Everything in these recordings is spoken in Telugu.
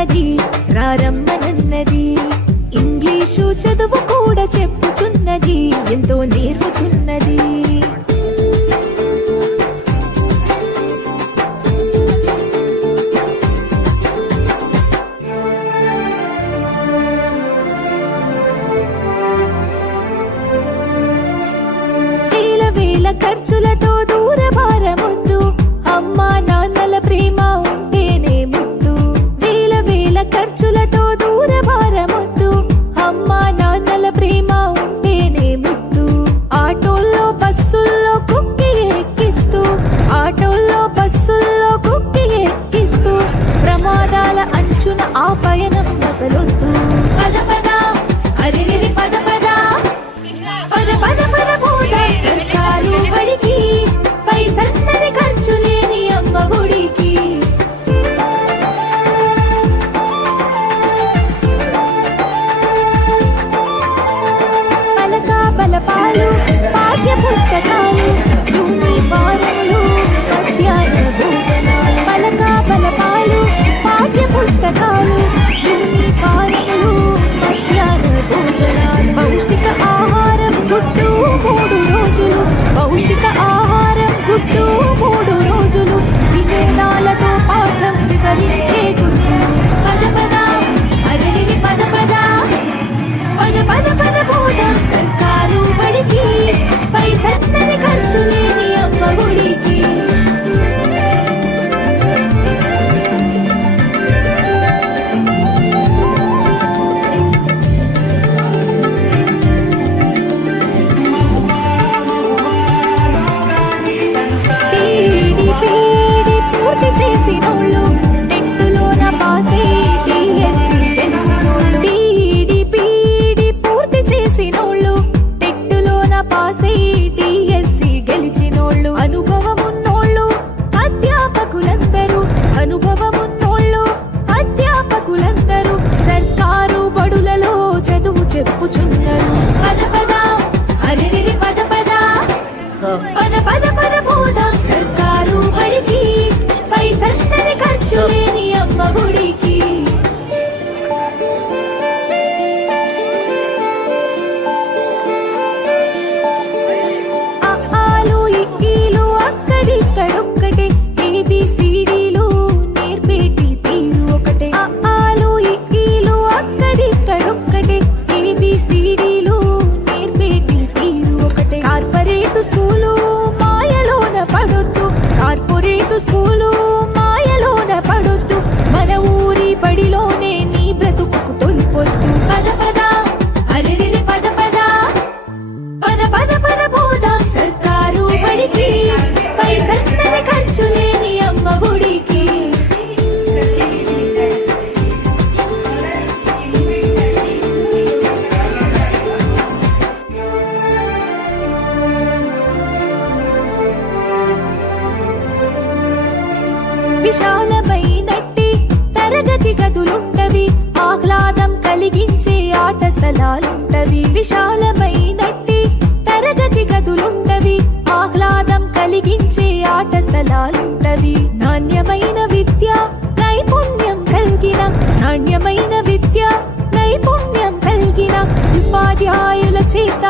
ఉన్నది రారమ్మనన్నది ఇంగ్లీషు చదువు కూడా చెప్పుతున్నది ఎంతో నేర్పుతున్నది. ఖర్చులతో Música చేస్తున్నారు పద పద. అరిరి పద పద. పద పద పద పోదాం. సర్కారు బడికి పై సస్తని ఖర్చు లేని అమ్మ గుడికి. విశాలమైనట్టి తరగతి గదులుంటవి ఆహ్లాదం కలిగించే ఆట స్థలాలుంటవి నాణ్యమైన విద్య నైపుణ్యం కలిగిన నాణ్యమైన విద్య నైపుణ్యం కలిగిన ఉపాధ్యాయుల చేత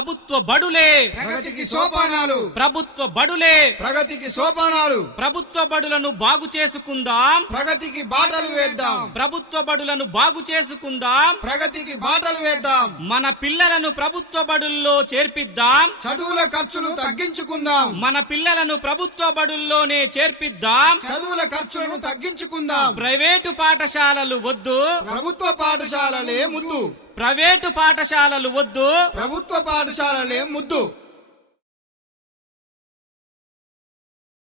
ప్రభుత్వ బడులే. ప్రగతికి సోపానాలు. ప్రభుత్వ బడులే. ప్రగతికి సోపానాలు. ప్రభుత్వ బడులను బాగు చేసుకుందాం. ప్రగతికి బాటలు వేద్దాం. ప్రభుత్వ బడులను బాగు చేసుకుందాం. ప్రగతికి బాటలు వేద్దాం. మన పిల్లలను ప్రభుత్వ బడుల్లో చేర్పిద్దాం. చదువుల ఖర్చులు తగ్గించుకుందాం. మన పిల్లలను ప్రభుత్వ బడుల్లోనే చేర్పిద్దాం. చదువుల ఖర్చులను తగ్గించుకుందాం. ప్రైవేటు పాఠశాలలు వద్దు. ప్రభుత్వ పాఠశాలలే ముందు ప్రైవేటు పాఠశాలలు వద్దు. ప్రభుత్వ పాఠశాలలే ముద్దు.